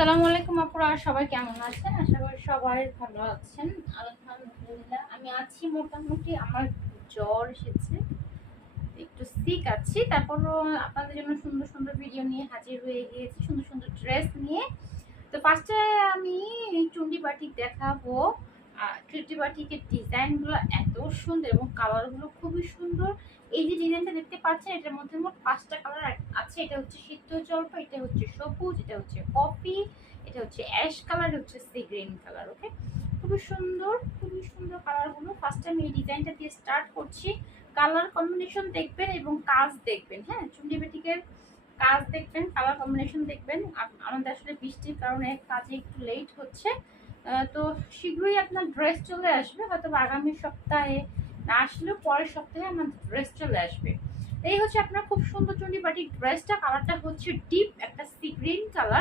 আসসালামু আলাইকুম আপুরা, সবাই কেমন আছেন? আশা করি সবাই ভালো আছেন। আলহামদুলিল্লাহ আমি আছি মোটামুটি। আমার জ্বর এসেছে, একটু সিক আছি। তারপরও আপনাদের জন্য সুন্দর সুন্দর ভিডিও নিয়ে হাজির হয়ে গিয়েছি, সুন্দর সুন্দর ড্রেস নিয়ে। তো ফার্স্টে আমি চুন্ডি বাটিক দেখাবো। চুন্ডি বাটিকের ডিজাইনগুলো এত সুন্দর এবং কালারগুলো খুবই সুন্দর। এই যে ডিজাইনটা দেখতে পাচ্ছেন, এটার মধ্যে মোট 5টা কালার আছে। এটা হচ্ছে সিদ্ধ জলপাই, এটা হচ্ছে সবুজ, এটা হচ্ছে কফি, এটা হচ্ছে অ্যাশ কালার, হচ্ছে সি গ্রিন কালার। ওকে, খুবই সুন্দর কালারগুলো। ফার্স্টে আমি এই ডিজাইনটা দিয়ে স্টার্ট করছি। কালার কম্বিনেশন দেখবেন এবং কাজ দেখবেন। হ্যাঁ, চুন্ডি বাটিকের কাজ দেখবেন, কালার কম্বিনেশন দেখবেন। আমাদের আসলে বৃষ্টির কারণে কাজে একটু লেট হচ্ছে। তো শীঘ্রই আপনার ড্রেস চলে আসবে, হয়তো আগামী সপ্তাহে না আসলেও পরের সপ্তাহে আমার ড্রেস চলে আসবে। এই হচ্ছে আপনার খুব সুন্দর চুন্ডি বাটিক ড্রেসটা। কালারটা হচ্ছে ডিপ একটা সি গ্রিন কালার।